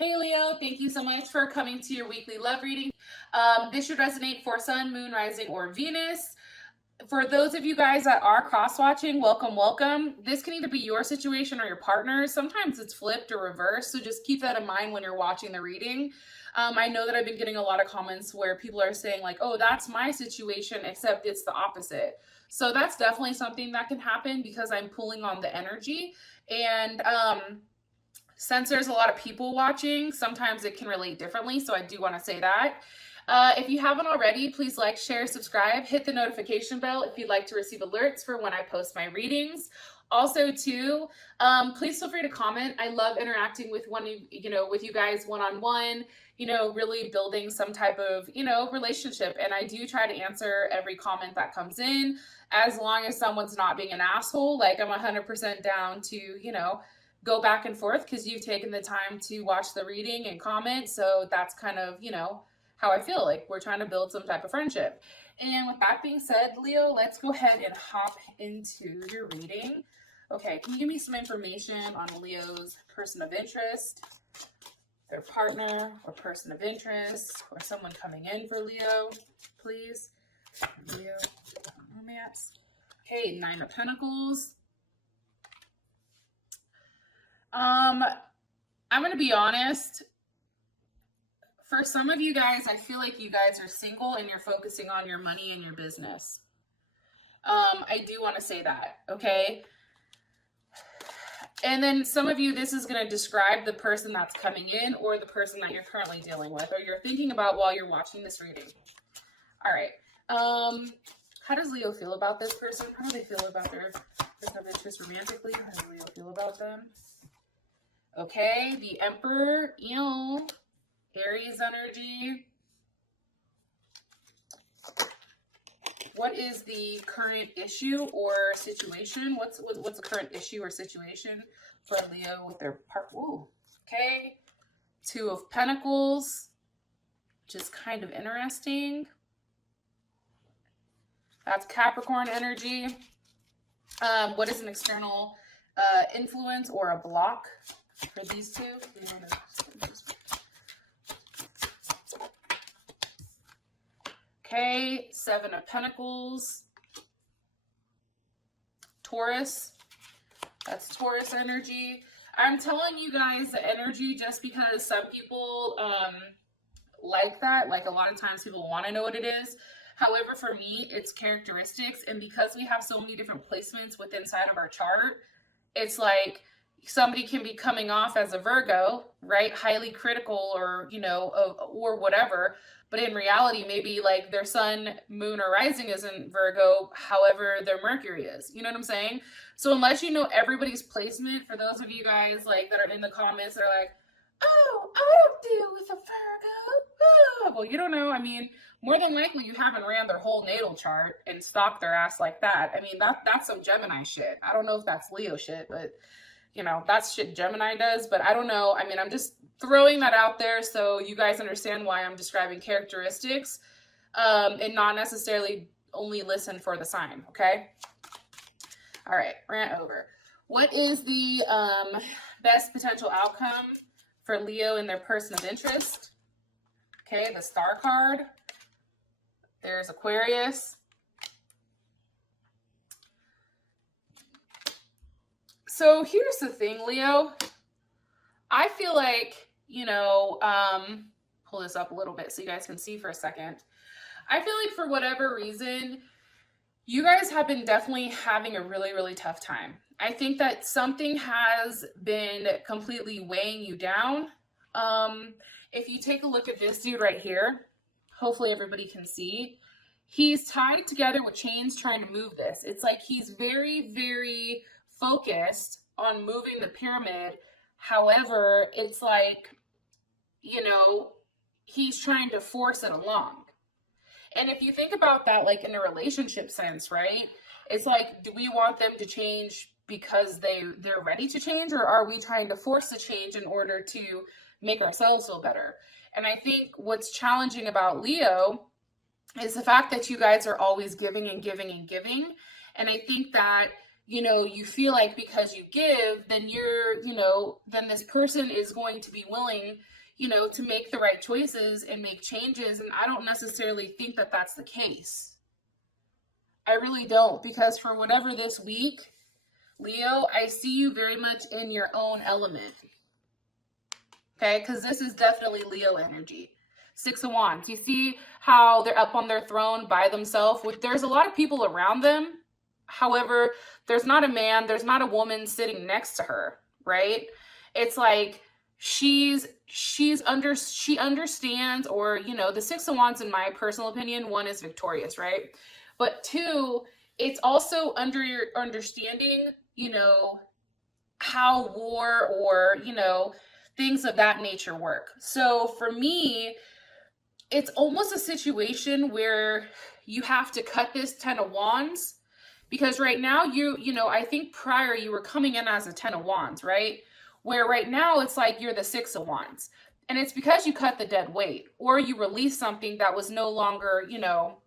Hey Leo, thank you so much for coming to your weekly love reading. This should resonate for Sun, Moon, Rising, or Venus. For those of you guys that are cross-watching, welcome, welcome. This can either be your situation or your partner's. Sometimes it's flipped or reversed, so just keep that in mind when you're watching the reading. I know that I've been getting a lot of comments where people are saying like, oh, that's my situation, except it's the opposite. So that's definitely something that can happen because I'm pulling on the energy. And since there's a lot of people watching, sometimes it can relate differently. So I do want to say that. If you haven't already, please like, share, subscribe, hit the notification bell if you'd like to receive alerts for when I post my readings. Also, too, please feel free to comment. I love interacting with with you guys one-on-one, really building some type of, relationship. And I do try to answer every comment that comes in, as long as someone's not being an asshole. Like, I'm 100% down to, go back and forth because you've taken the time to watch the reading and comment. So that's kind of, how I feel like we're trying to build some type of friendship. And with that being said, Leo, let's go ahead and hop into your reading. Okay, can you give me some information on Leo's person of interest, their partner or person of interest, or someone coming in for Leo, please? Leo, romance. Okay, 9 of Pentacles. I'm going to be honest. For some of you guys, I feel like you guys are single and you're focusing on your money and your business. I do want to say that, okay? And then some of you, this is going to describe the person that's coming in or the person that you're currently dealing with or you're thinking about while you're watching this reading. All right. How does Leo feel about this person? How do they feel about their person of interest romantically? How does Leo feel about them? Okay, the Emperor, Aries energy. What is the current issue or situation? What's the current issue or situation for Leo with their part? Ooh, okay, 2 of Pentacles, which is kind of interesting. That's Capricorn energy. What is an external influence or a block for these two? Okay, 7 of Pentacles. Taurus. That's Taurus energy. I'm telling you guys the energy just because some people like that. Like, a lot of times people want to know what it is. However, for me, it's characteristics. And because we have so many different placements within inside of our chart, it's like somebody can be coming off as a Virgo, right? Highly critical or, or whatever. But in reality, maybe like their sun, moon, or rising isn't Virgo. However, their Mercury is. You know what I'm saying? So unless you know everybody's placement, for those of you guys like that are in the comments that are like, oh, I don't deal with a Virgo. Oh. Well, you don't know. I mean, more than likely you haven't ran their whole natal chart and stalked their ass like that. I mean, that's some Gemini shit. I don't know if that's Leo shit, but that's shit Gemini does, but I don't know. I mean, I'm just throwing that out there so you guys understand why I'm describing characteristics and not necessarily only listen for the sign, okay? All right, rant over. What is the best potential outcome for Leo and their person of interest? Okay, the Star card. There's Aquarius. So here's the thing, Leo. I feel like, pull this up a little bit so you guys can see for a second. I feel like for whatever reason, you guys have been definitely having a really, really tough time. I think that something has been completely weighing you down. If you take a look at this dude right here, hopefully everybody can see. He's tied together with chains trying to move this. It's like he's very, very focused on moving the pyramid. However, it's like, he's trying to force it along. And if you think about that, like in a relationship sense, right? It's like, do we want them to change because they're ready to change, or are we trying to force the change in order to make ourselves feel better? And I think what's challenging about Leo is the fact that you guys are always giving and giving and giving. And I think that you know, you feel like because you give, then you're, you know, then this person is going to be willing, you know, to make the right choices and make changes. And I don't necessarily think that that's the case. I really don't, because for whatever this week, Leo, I see you very much in your own element. Okay, because this is definitely Leo energy. Six of Wands. You see how they're up on their throne by themselves? There's a lot of people around them. However, there's not a man, there's not a woman sitting next to her, right? It's like she understands, or, you know, the Six of Wands, in my personal opinion, one is victorious, right? But two, it's also under your understanding, you know, how war or, you know, things of that nature work. So for me, it's almost a situation where you have to cut this Ten of Wands, because right now you know, I think prior you were coming in as a Ten of Wands, right? Where right now it's like you're the Six of Wands. And it's because you cut the dead weight, or you released something that was no longer, you know,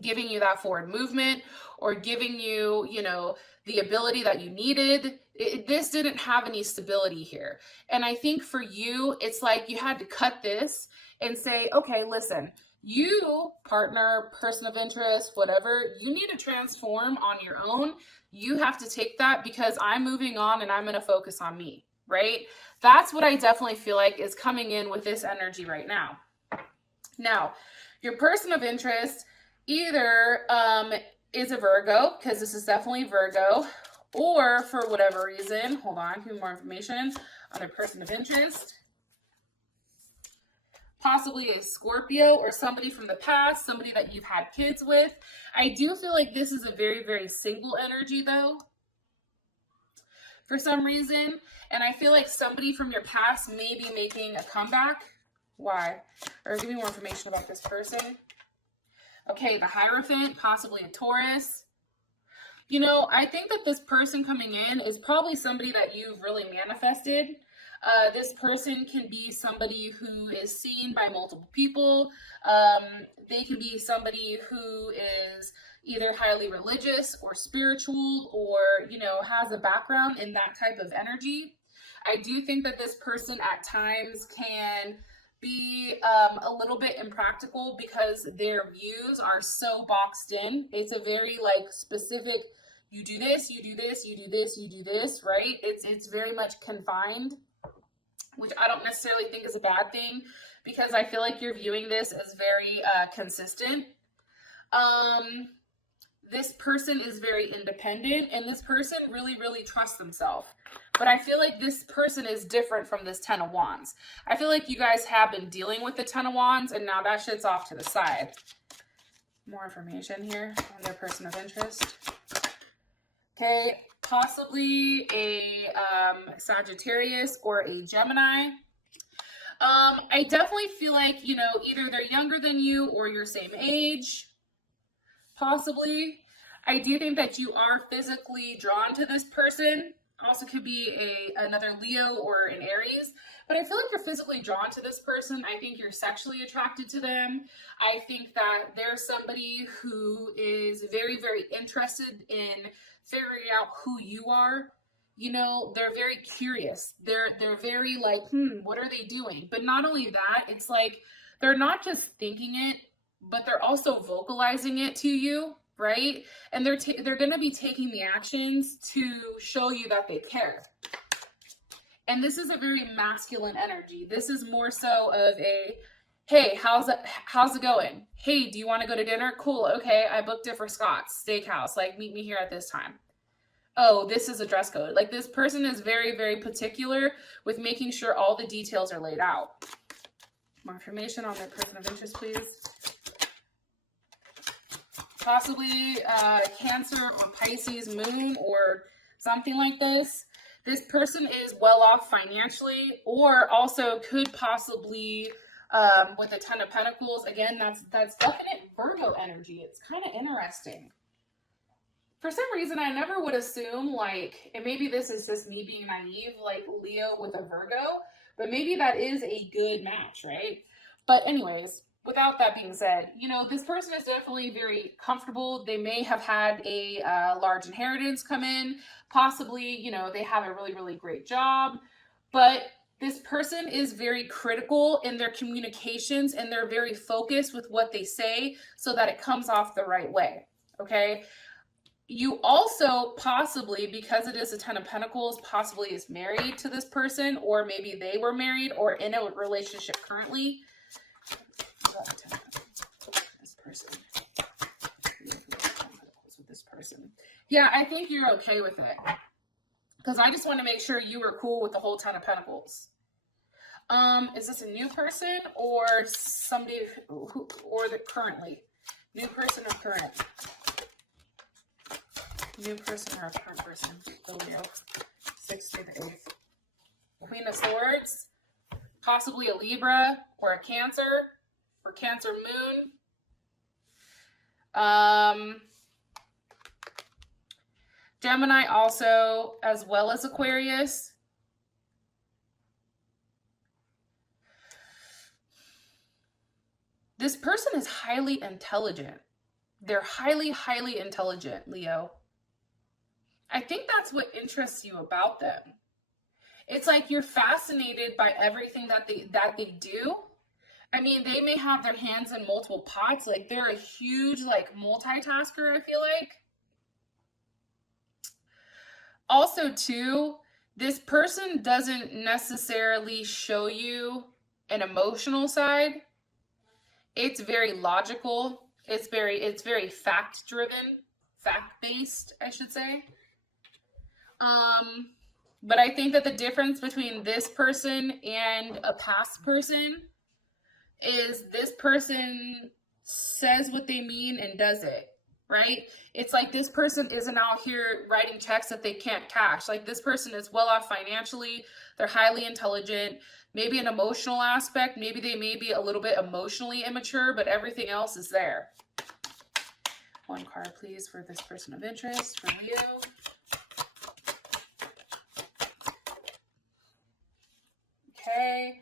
giving you that forward movement, or giving you, you know, the ability that you needed. This didn't have any stability here. And I think for you, it's like you had to cut this and say, okay, listen, you, partner, person of interest, whatever, you need to transform on your own. You have to take that, because I'm moving on and I'm going to focus on me, right? That's what I definitely feel like is coming in with this energy right now. Now, your person of interest either is a Virgo, because this is definitely Virgo, or for whatever reason, hold on, give me more information on their person of interest. Possibly a Scorpio, or somebody from the past, somebody that you've had kids with. I do feel like this is a very, very single energy though, for some reason. And I feel like somebody from your past may be making a comeback. Why? Or give me more information about this person. Okay, the Hierophant, possibly a Taurus. You know, I think that this person coming in is probably somebody that you've really manifested. This person can be somebody who is seen by multiple people. They can be somebody who is either highly religious or spiritual, or, you know, has a background in that type of energy. I do think that this person at times can be a little bit impractical, because their views are so boxed in. It's a very like specific, you do this, you do this, you do this, you do this, right? It's very much confined, which I don't necessarily think is a bad thing, because I feel like you're viewing this as very consistent. This person is very independent, and this person really, really trusts themselves. But I feel like this person is different from this Ten of Wands. I feel like you guys have been dealing with the Ten of Wands, and now that shit's off to the side. More information here on their person of interest. Okay, possibly a Sagittarius or a Gemini. I definitely feel like, you know, either they're younger than you or you're same age, possibly. I do think that you are physically drawn to this person. Also could be another Leo or an Aries, but I feel like you're physically drawn to this person. I think you're sexually attracted to them. I think that there's somebody who is very, very interested in figuring out who you are. You know, they're very curious. They're very like, what are they doing? But not only that, it's like they're not just thinking it, but they're also vocalizing it to you, right? And they're going to be taking the actions to show you that they care. And this is a very masculine energy. This is more so of a, hey, how's it going? Hey, do you want to go to dinner? Cool. Okay, I booked it for Scott's Steakhouse. Like, meet me here at this time. Oh, this is a dress code. Like, this person is very, very particular with making sure all the details are laid out. More information on their person of interest, please. Possibly Cancer or Pisces moon or something like this. This person is well off financially, or also could possibly, with the Ten of Pentacles, again, that's definite Virgo energy. It's kind of interesting. For some reason, I never would assume, like, and maybe this is just me being naive, like Leo with a Virgo, but maybe that is a good match, right? But anyways, without that being said, you know, this person is definitely very comfortable. They may have had a large inheritance come in. Possibly, you know, they have a really, really great job. But this person is very critical in their communications, and they're very focused with what they say so that it comes off the right way. Okay. You also possibly, because it is a 10 of Pentacles, possibly is married to this person, or maybe they were married or in a relationship currently. This person. Yeah, I think you're okay with it. Because I just want to make sure you were cool with the whole 10 of Pentacles. Is this a new person or somebody who, or the currently? New person or current? New person or current person? The Leo. 6th to the 8th. Queen of Swords. Possibly a Libra or a Cancer. Or Cancer moon. Gemini also, as well as Aquarius. This person is highly intelligent. They're highly, highly intelligent, Leo. I think that's what interests you about them. It's like you're fascinated by everything that they do. I mean, they may have their hands in multiple pots. Like, they're a huge, like, multitasker, I feel like. Also, too, this person doesn't necessarily show you an emotional side. It's very logical. It's very fact-driven, fact-based, I should say. But I think that the difference between this person and a past person is this person says what they mean and does it, right? It's like this person isn't out here writing checks that they can't cash. Like, this person is well off financially. They're highly intelligent. Maybe an emotional aspect. Maybe they may be a little bit emotionally immature, but everything else is there. One card, please, for this person of interest, for Leo. Okay.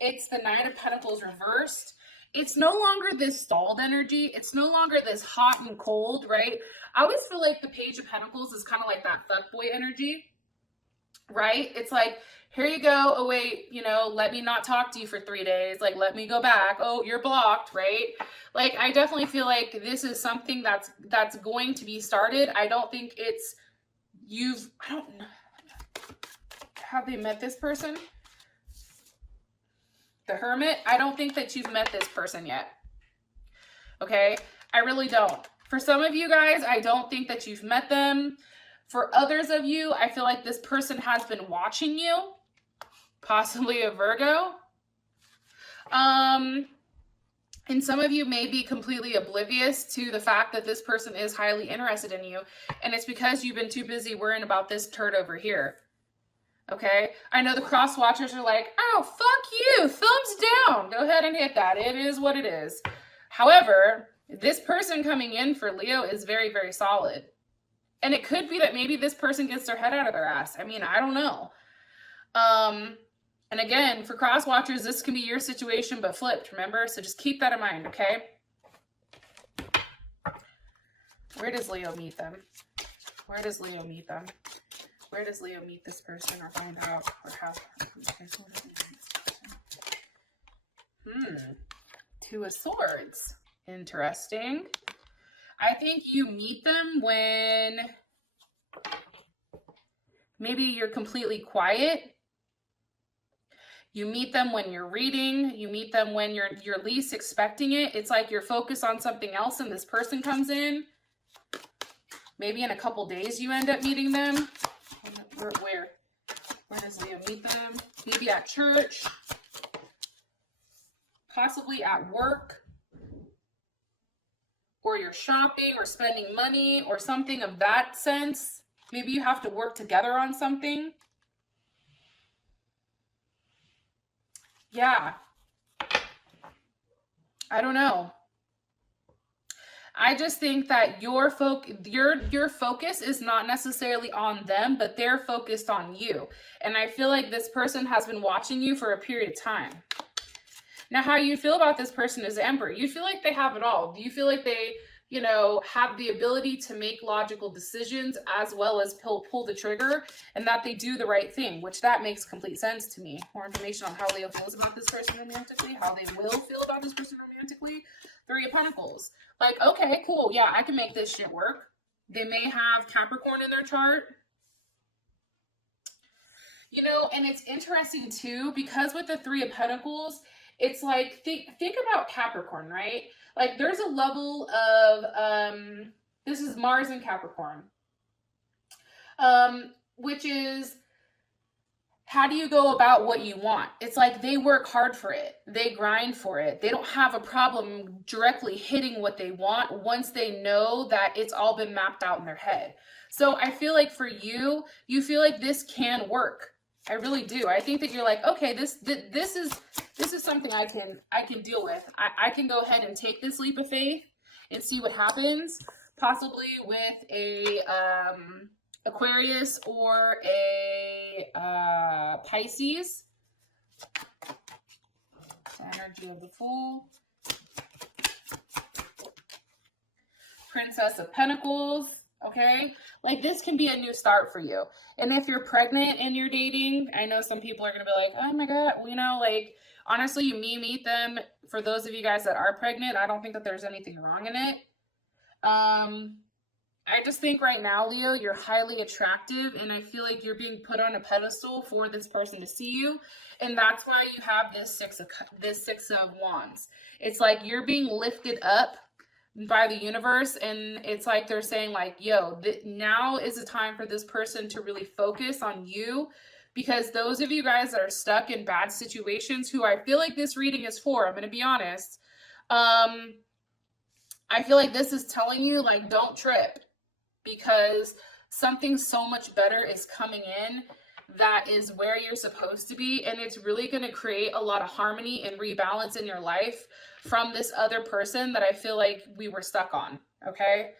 It's the Nine of Pentacles reversed. It's no longer this stalled energy. It's no longer this hot and cold, right? I always feel like the Page of Pentacles is kind of like that fuckboy energy, right? It's like, here you go. Oh, wait, you know, let me not talk to you for 3 days. Like, let me go back. Oh, you're blocked, right? Like, I definitely feel like this is something that's going to be started. I don't think it's, I don't know. Have they met this person? The Hermit, I don't think that you've met this person yet. Okay? I really don't. For some of you guys, I don't think that you've met them. For others of you, I feel like this person has been watching you. Possibly a Virgo. And some of you may be completely oblivious to the fact that this person is highly interested in you. And it's because you've been too busy worrying about this turd over here. Okay, I know the cross watchers are like, oh, fuck you, thumbs down. Go ahead and hit that. It is what it is. However, this person coming in for Leo is very, very solid. And it could be that maybe this person gets their head out of their ass. I mean, I don't know. And again, for cross watchers, this can be your situation, but flipped, remember? So just keep that in mind, okay? Where does Leo meet them? Where does Leo meet them? Where does Leo meet this person or find out or have? Two of Swords. Interesting. I think you meet them when maybe you're completely quiet. You meet them when you're reading. You meet them when you're least expecting it. It's like you're focused on something else and this person comes in. Maybe in a couple days you end up meeting them. Where does Leo meet them? Maybe at church, possibly at work, or you're shopping or spending money or something of that sense. Maybe you have to work together on something. Yeah. I don't know. I just think that your focus is not necessarily on them, but they're focused on you. And I feel like this person has been watching you for a period of time. Now, how you feel about this person is Emperor. You feel like they have it all. Do you feel like they, you know, have the ability to make logical decisions as well as pull the trigger, and that they do the right thing, which that makes complete sense to me. More information on how Leo feels about this person romantically, how they will feel about this person romantically. Three of Pentacles. Like, okay, cool. Yeah, I can make this shit work. They may have Capricorn in their chart. You know, and it's interesting too, because with the Three of Pentacles, it's like, think about Capricorn, right? Like there's a level of, this is Mars in Capricorn, which is, how do you go about what you want? It's like they work hard for it. They grind for it. They don't have a problem directly hitting what they want once they know that it's all been mapped out in their head. So I feel like for you, you feel like this can work. I really do. I think that you're like, okay, this is something I can deal with. I can go ahead and take this leap of faith and see what happens, possibly with a Aquarius or a Pisces. The energy of the Fool. Princess of Pentacles. Okay, like this can be a new start for you. And if you're pregnant and you're dating, I know some people are gonna be like, oh my god, you know, like honestly, you meet them. For those of you guys that are pregnant, I don't think that there's anything wrong in it. I just think right now, Leo, you're highly attractive, and I feel like you're being put on a pedestal for this person to see you, and that's why you have this six of wands. It's like you're being lifted up by the universe, and it's like they're saying like, yo, now is the time for this person to really focus on you, because those of you guys that are stuck in bad situations, who I feel like this reading is for, I'm going to be honest, I feel like this is telling you like, don't trip, because something so much better is coming in that is where you're supposed to be, and it's really going to create a lot of harmony and rebalance in your life from this other person that I feel like we were stuck on. Okay,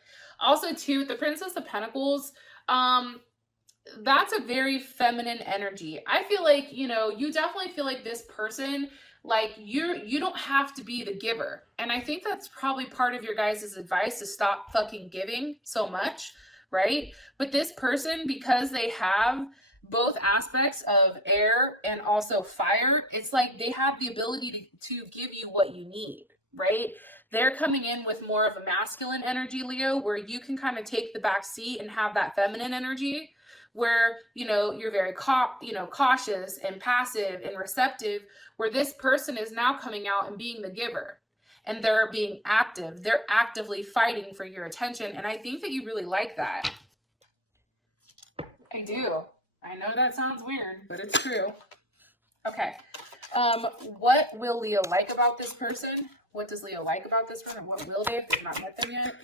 also too, the Princess of Pentacles, that's a very feminine energy. I feel like, you know, you definitely feel like this person, like you don't have to be the giver, and I think that's probably part of your guys' advice, to stop fucking giving so much, right? But this person, because they have both aspects of air and also fire, it's like they have the ability to give you what you need, right? They're coming in with more of a masculine energy, Leo, where you can kind of take the back seat and have that feminine energy, where, you know, you're very cautious and passive and receptive, where this person is now coming out and being the giver, and they're being active. They're actively fighting for your attention, and I think that you really like that. I do. I know that sounds weird, but it's true. Okay. What will Leo like about this person? What does Leo like about this person? What will they if they've not met them yet?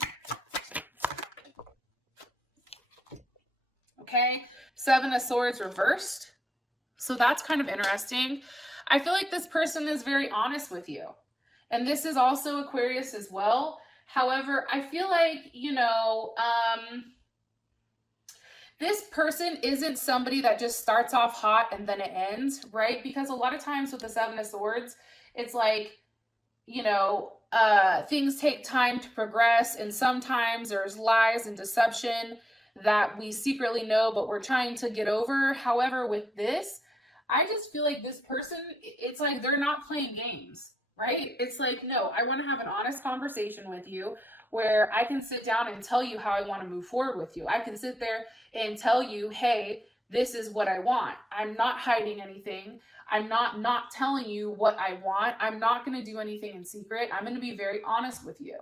Okay. Seven of Swords reversed. So that's kind of interesting. I feel like this person is very honest with you. And this is also Aquarius as well. However, I feel like, you know, this person isn't somebody that just starts off hot and then it ends, right? Because a lot of times with the Seven of Swords, it's like, you know, things take time to progress, and sometimes there's lies and deception that we secretly know, but we're trying to get over. However, with this, I just feel like this person, it's like they're not playing games, right? It's like, no, I want to have an honest conversation with you, where I can sit down and tell you how I want to move forward with you. I can sit there and tell you, hey, this is what I want. I'm not hiding anything. I'm not telling you what I want. I'm not going to do anything in secret. I'm going to be very honest with you.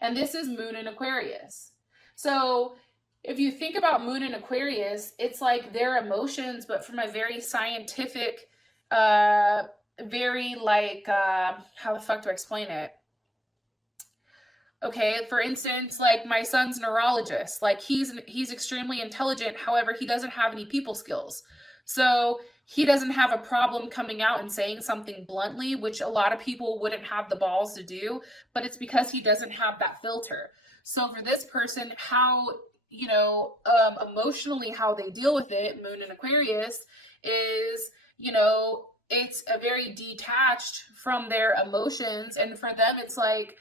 And this is Moon in Aquarius. So if you think about Moon in Aquarius, it's like their emotions, but from a very scientific, very like, how the fuck do I explain it? Okay, for instance, like my son's neurologist, like he's extremely intelligent. However, he doesn't have any people skills. So he doesn't have a problem coming out and saying something bluntly, which a lot of people wouldn't have the balls to do, but it's because he doesn't have that filter. So for this person, how, you know, emotionally, how they deal with it, Moon in Aquarius, is, you know, it's a very detached from their emotions. And for them, it's like,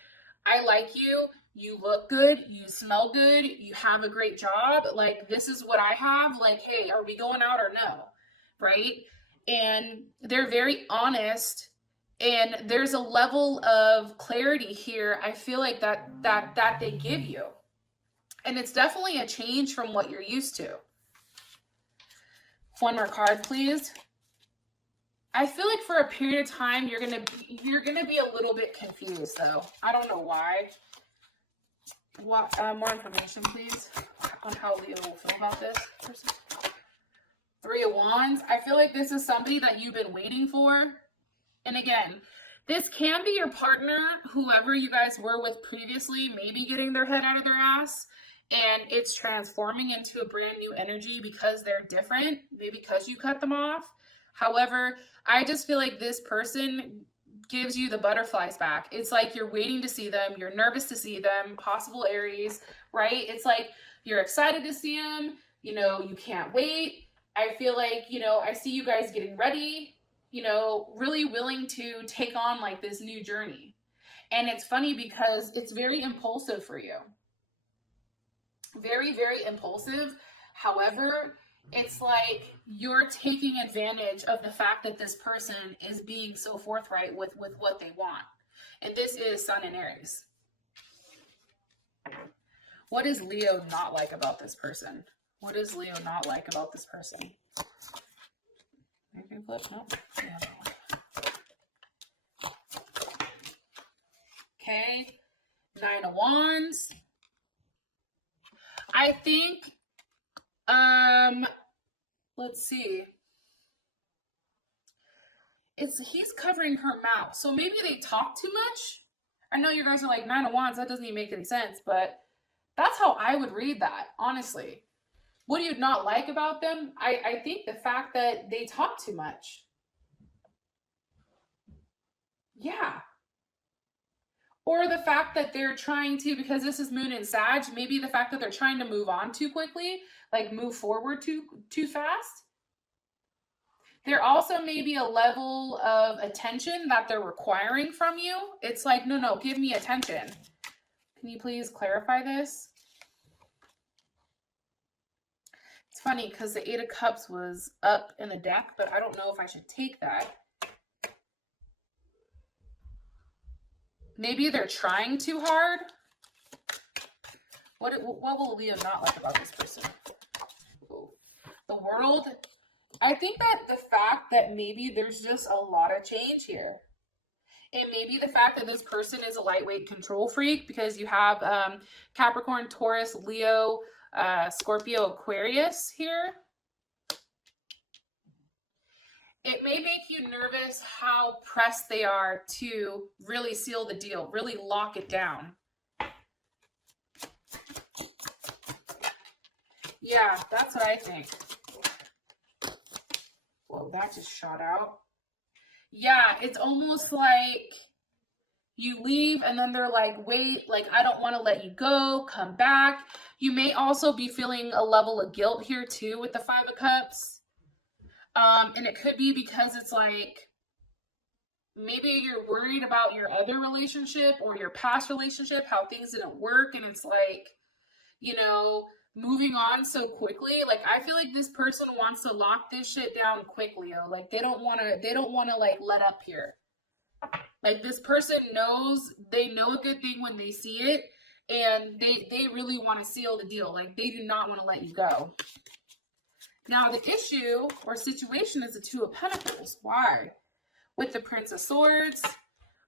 I like you. You look good. You smell good. You have a great job. Like, this is what I have. Like, hey, are we going out or no? Right? And they're very honest. And there's a level of clarity here, I feel like that they give you. And it's definitely a change from what you're used to. One more card, please. I feel like for a period of time, you're gonna be a little bit confused, though. I don't know why. What more information, please, on how Leo will feel about this person? Three of Wands. I feel like this is somebody that you've been waiting for. And again, this can be your partner, whoever you guys were with previously, maybe getting their head out of their ass, and it's transforming into a brand new energy because they're different, maybe because you cut them off. However, I just feel like this person gives you the butterflies back. It's like you're waiting to see them. You're nervous to see them, possible Aries, right? It's like you're excited to see them. You know, you can't wait. I feel like, you know, I see you guys getting ready, you know, really willing to take on like this new journey. And it's funny because it's very impulsive for you. Very, very impulsive. However, it's like you're taking advantage of the fact that this person is being so forthright with what they want. And this is Sun and Aries. What does Leo not like about this person? What does Leo not like about this person? Maybe flip? No. Okay. 9 of Wands. I think, let's see. He's covering her mouth. So maybe they talk too much. I know you guys are like 9 of Wands. That doesn't even make any sense, but that's how I would read that, honestly. What do you not like about them? I think the fact that they talk too much. Yeah. Or the fact that they're trying to, because this is Moon and Sag, maybe the fact that they're trying to move on too quickly, like move forward too fast. There also may be a level of attention that they're requiring from you. It's like, no, give me attention. Can you please clarify this? It's funny because the 8 of Cups was up in the deck, but I don't know if I should take that. Maybe they're trying too hard. What will Leo not like about this person? Ooh. The World. I think that the fact that maybe there's just a lot of change here. It may be the fact that this person is a lightweight control freak because you have Capricorn, Taurus, Leo, Scorpio, Aquarius here. It may make you nervous how pressed they are to really seal the deal, really lock it down. Yeah, that's what I think. Whoa, that just shot out. Yeah, it's almost like you leave and then they're like, wait, like, I don't want to let you go, come back. You may also be feeling a level of guilt here too with the 5 of Cups. And it could be because it's like, maybe you're worried about your other relationship or your past relationship, how things didn't work. And it's like, you know, moving on so quickly. Like, I feel like this person wants to lock this shit down quickly. Like, they don't want to like let up here. Like, this person they know a good thing when they see it, and they really want to seal the deal. Like, they do not want to let you go. Now, the issue or situation is the 2 of Pentacles. Why? With the Prince of Swords,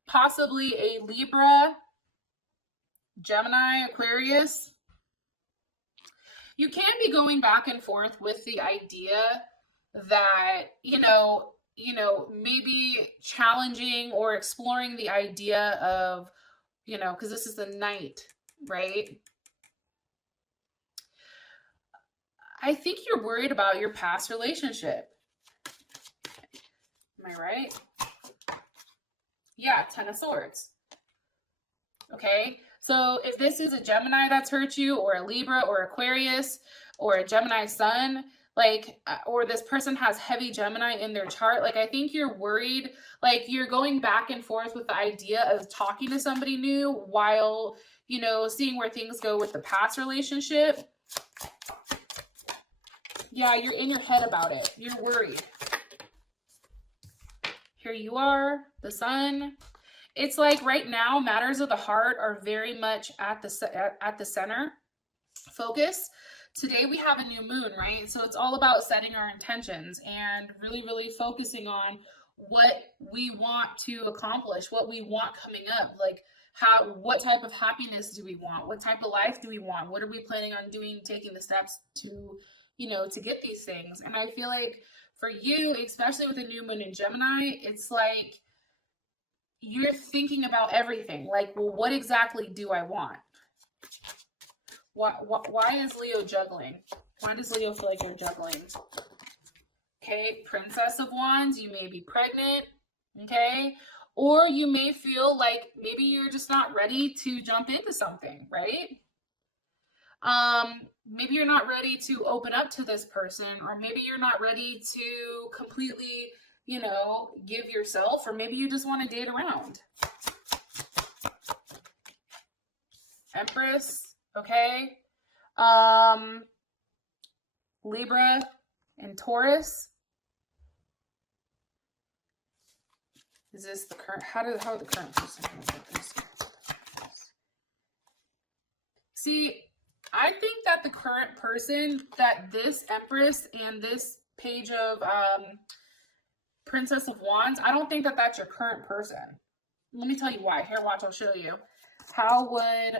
possibly a Libra, Gemini, Aquarius. You can be going back and forth with the idea that, you know, maybe challenging or exploring the idea of, you know, because this is the Knight, right? I think you're worried about your past relationship. Am I right? Yeah, 10 of Swords. Okay, so if this is a Gemini that's hurt you, or a Libra or Aquarius or a Gemini Sun, like, or this person has heavy Gemini in their chart. Like, I think you're worried, like you're going back and forth with the idea of talking to somebody new while, you know, seeing where things go with the past relationship. Yeah, you're in your head about it. You're worried. Here you are, the Sun. It's like right now, matters of the heart are very much at the center focus. Today we have a new moon, right? So it's all about setting our intentions and really, really focusing on what we want to accomplish, what we want coming up. Like, what type of happiness do we want? What type of life do we want? What are we planning on doing, taking the steps to, you know, to get these things? And I feel like for you, especially with the new moon in Gemini, it's like you're thinking about everything. Like, well, what exactly do I want? Why is Leo juggling? Why does Leo feel like you're juggling? Okay, Princess of Wands, you may be pregnant, okay? Or you may feel like maybe you're just not ready to jump into something, right? Maybe you're not ready to open up to this person, or maybe you're not ready to completely, you know, give yourself, or maybe you just want to date around. Empress. Okay, Libra and Taurus. Is this the current? How the current person look at this? See, I think that the current person, that this Empress and this page of Princess of Wands, I don't think that that's your current person. Let me tell you why. Here, watch, I'll show you. How would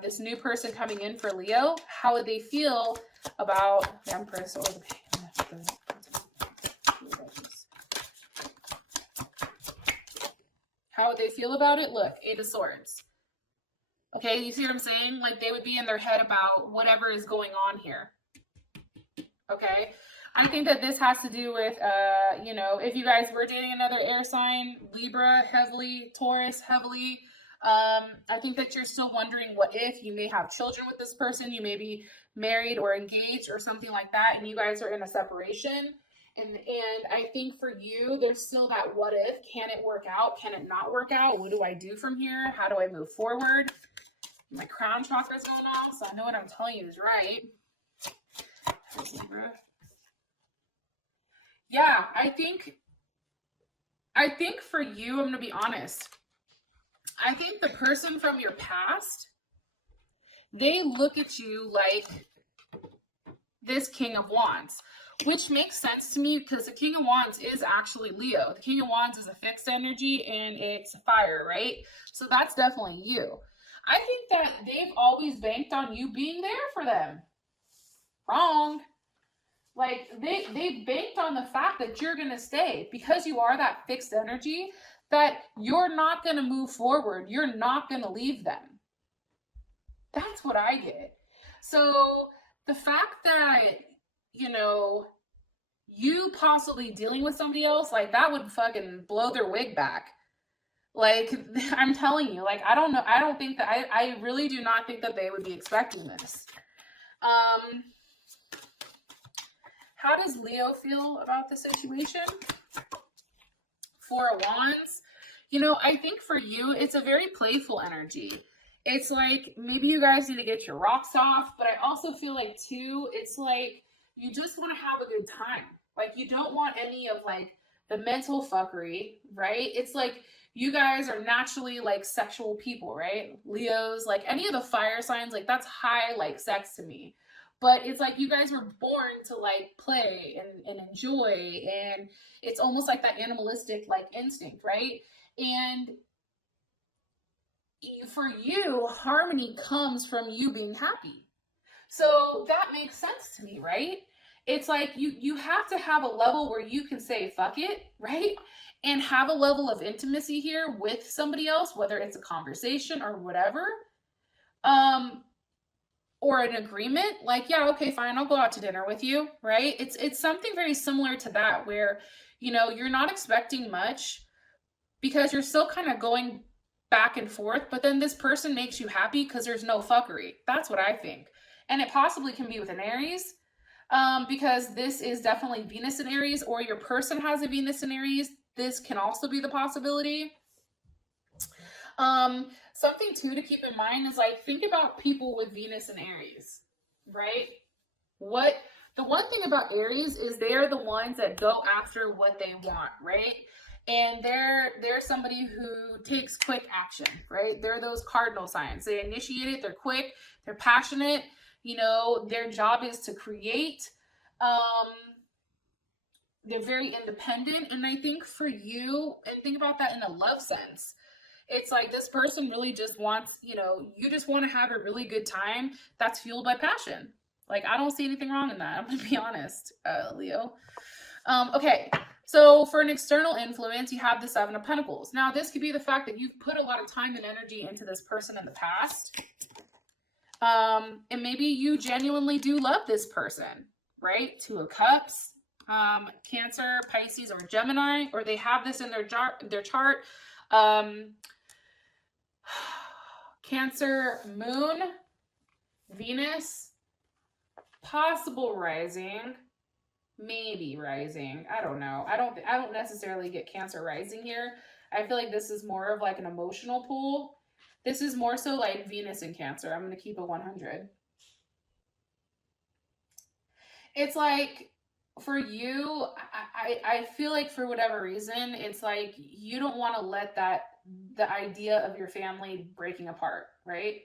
this new person coming in for Leo, how would they feel about the Empress or the how would they feel about it? Look, Eight of Swords. Okay, you see what I'm saying? Like, they would be in their head about whatever is going on here. Okay, I think that this has to do with, you know, if you guys were dating another air sign, Libra heavily, Taurus heavily, I think that you're still wondering what if you may have children with this person, you may be married or engaged or something like that, and you guys are in a separation. And I think for you, there's still that what if. Can it work out? Can it not work out? What do I do from here? How do I move forward? My crown chakra is going off, so I know what I'm telling you is right. Yeah, I think for you, I'm going to be honest. I think the person from your past, they look at you like this King of Wands, which makes sense to me because the King of Wands is actually Leo. The King of Wands is a fixed energy and it's fire, right? So that's definitely you. I think that they've always banked on you being there for them. Wrong. Like, they banked on the fact that you're going to stay because you are that fixed energy, that you're not going to move forward. You're not going to leave them. That's what I get. So the fact that, you know, you possibly dealing with somebody else, like, that would fucking blow their wig back. Like, I'm telling you, like, I don't know. I don't think that, I really do not think that they would be expecting this. How does Leo feel about the situation? Four of Wands. You know, I think for you, it's a very playful energy. It's like, maybe you guys need to get your rocks off, but I also feel like, too, it's like, you just want to have a good time. Like, you don't want any of, like, the mental fuckery, right? It's like, you guys are naturally, like, sexual people, right? Leos, like, any of the fire signs, like, that's high, like, sex to me. But it's like you guys were born to, like, play and enjoy, and it's almost like that animalistic, like, instinct, right? And for you, harmony comes from you being happy. So that makes sense to me, right? It's like you have to have a level where you can say, fuck it, right? And have a level of intimacy here with somebody else, whether it's a conversation or whatever. Or an agreement, like, yeah, okay, fine, I'll go out to dinner with you, right? It's something very similar to that, where, you know, you're not expecting much because you're still kind of going back and forth, but then this person makes you happy because there's no fuckery. That's what I think. And it possibly can be with an Aries. because this is definitely Venus in Aries, or your person has a Venus in Aries. This can also be the possibility. Something too to keep in mind is like, think about people with Venus in Aries, right? The one thing about Aries is they're the ones that go after what they want, right? And they're somebody who takes quick action, right? They're those cardinal signs. They initiate it, they're quick, they're passionate, you know, their job is to create. They're very independent. And I think for you, and think about that in a love sense, it's like this person really just wants, you know, you just want to have a really good time that's fueled by passion. Like, I don't see anything wrong in that. I'm going to be honest, Leo. Okay, so for an external influence, you have the Seven of Pentacles. Now, this could be the fact that you've put a lot of time and energy into this person in the past. And maybe you genuinely do love this person, right? Two of Cups, Cancer, Pisces, or Gemini, or they have this in their chart. Cancer, Moon, Venus, possible rising, maybe rising. I don't know. I don't necessarily get Cancer rising here. I feel like this is more of like an emotional pull. This is more so like Venus and Cancer. I'm going to keep it 100. It's like, for you, I feel like for whatever reason, it's like you don't want to let the idea of your family breaking apart, right?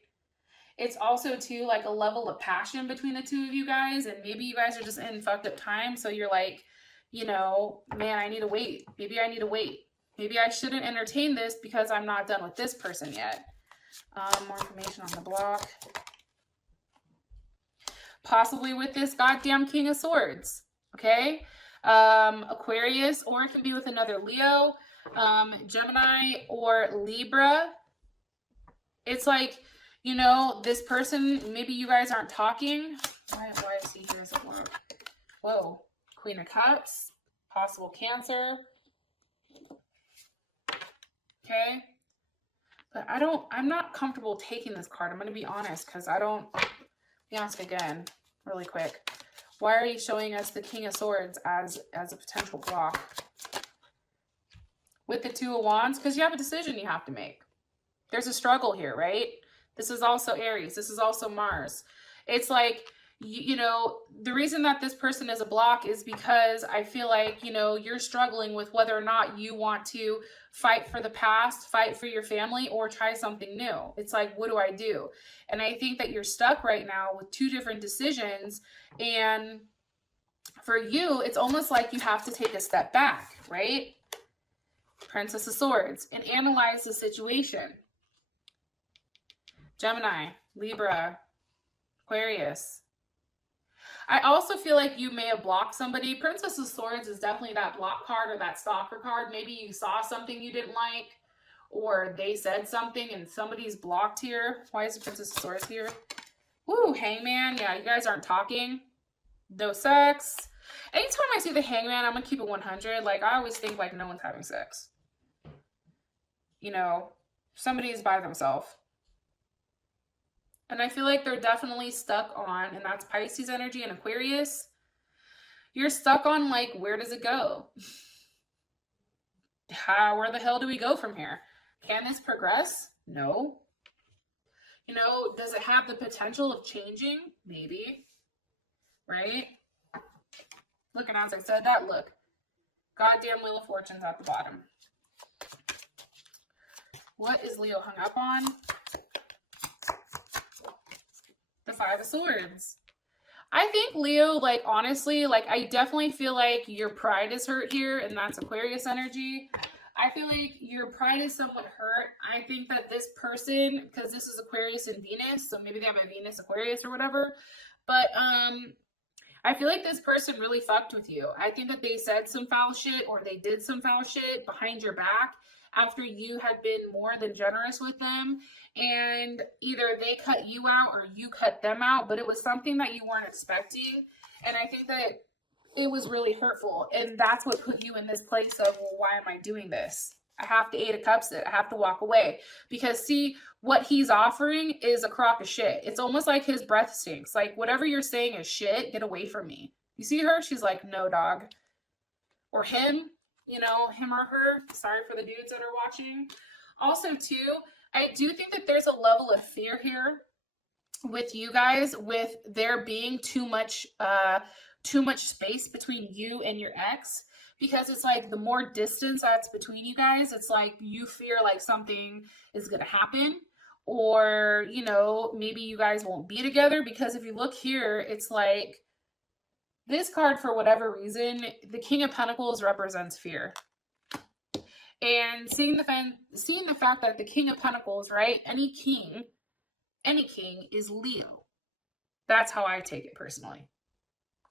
It's also too like a level of passion between the two of you guys, and maybe you guys are just in fucked up time, so you're like, you know, man, I need to wait. Maybe I need to wait. Maybe I shouldn't entertain this because I'm not done with this person yet. More information on the block. Possibly with this goddamn King of Swords. Okay, Aquarius, or it can be with another Leo, Gemini, or Libra. It's like, you know, this person, maybe you guys aren't talking. Why is he here as a word? Whoa, Queen of Cups, possible Cancer. Okay, but I'm not comfortable taking this card. I'm going to be honest, because be honest again, really quick. Why are you showing us the King of Swords as a potential block? With the Two of Wands, because you have a decision you have to make. There's a struggle here, right? This is also Aries. This is also Mars. It's like, you know, the reason that this person is a block is because I feel like, you know, you're struggling with whether or not you want to fight for the past, fight for your family, or try something new. It's like, what do I do? And I think that you're stuck right now with two different decisions. And for you, it's almost like you have to take a step back, right? Princess of Swords, and analyze the situation. Gemini, Libra, Aquarius. I also feel like you may have blocked somebody. Princess of Swords is definitely that block card or that stalker card. Maybe you saw something you didn't like, or they said something and somebody's blocked here. Why is the Princess of Swords here? Woo, Hangman. Yeah, you guys aren't talking. No sex. Anytime I see the Hangman, I'm going to keep it 100. Like, I always think like no one's having sex. You know, somebody is by themselves. And I feel like they're definitely stuck on, and that's Pisces energy and Aquarius. You're stuck on, like, where does it go? Where the hell do we go from here? Can this progress? No. You know, does it have the potential of changing? Maybe. Right? Look, and as I said that, look. Goddamn Wheel of Fortune's at the bottom. What is Leo hung up on? The Five of Swords. I think Leo, like, honestly, like, I definitely feel like your pride is hurt here, and that's Aquarius energy. I feel like your pride is somewhat hurt. I think that this person, because this is Aquarius and Venus, so maybe they have a Venus Aquarius or whatever, but I feel like this person really fucked with you. I think that they said some foul shit, or they did some foul shit behind your back after you had been more than generous with them, and either they cut you out or you cut them out, but it was something that you weren't expecting. And I think that it was really hurtful, and that's what put you in this place of, well, why am I doing this? I have to 8 of Cups it. I have to walk away. Because see, what he's offering is a crock of shit. It's almost like his breath stinks. Like, whatever you're saying is shit. Get away from me. You see her? She's like, no, dog. Or him, you know, him or her. Sorry for the dudes that are watching. Also, too, I do think that there's a level of fear here with you guys, with there being too much space between you and your ex. Because it's like the more distance that's between you guys, it's like you fear like something is going to happen. Or, you know, maybe you guys won't be together. Because if you look here, it's like this card, for whatever reason, the King of Pentacles represents fear. And seeing the fact that the King of Pentacles, right? Any king is Leo. That's how I take it personally.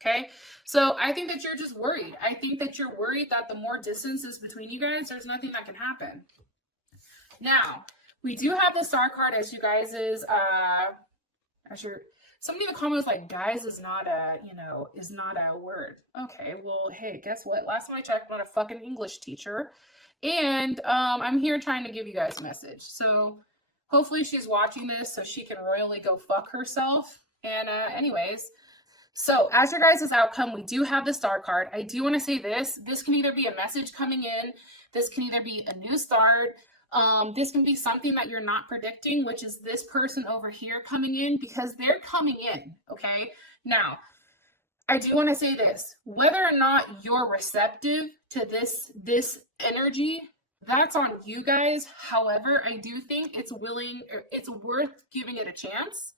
Okay, so I think that you're just worried. I think that you're worried that the more distance is between you guys, there's nothing that can happen. Now, we do have the Star card as you guys is, somebody in the comments like, guys is not a, you know, is not a word. Okay, well, hey, guess what? Last time I checked, I'm not a fucking English teacher. And I'm here trying to give you guys a message. So hopefully she's watching this so she can royally go fuck herself. And anyways, so as your guys' outcome, we do have the Star card. I do want to say this. This can either be a message coming in. This can either be a new start. This can be something that you're not predicting, which is this person over here coming in, because they're coming in, okay? Now, I do want to say this. Whether or not you're receptive to this energy, that's on you guys. However, I do think it's worth giving it a chance.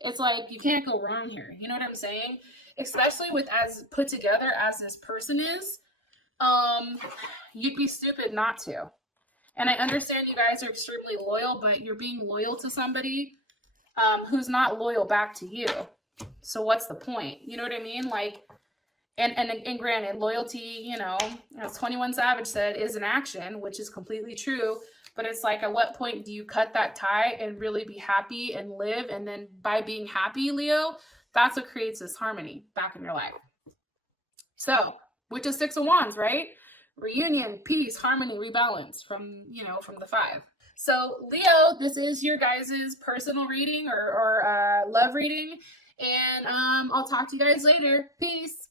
It's like, you can't go wrong here. You know what I'm saying? Especially with as put together as this person is, you'd be stupid not to. And I understand you guys are extremely loyal, but you're being loyal to somebody who's not loyal back to you. So what's the point? You know what I mean? Like, and granted, loyalty, you know, as 21 Savage said, is an action, which is completely true. But it's like, at what point do you cut that tie and really be happy and live? And then by being happy, Leo, that's what creates this harmony back in your life. So, which is 6 of Wands, right? Reunion, peace, harmony, rebalance from, you know, from the 5. So, Leo, this is your guys' personal reading or love reading. And I'll talk to you guys later. Peace.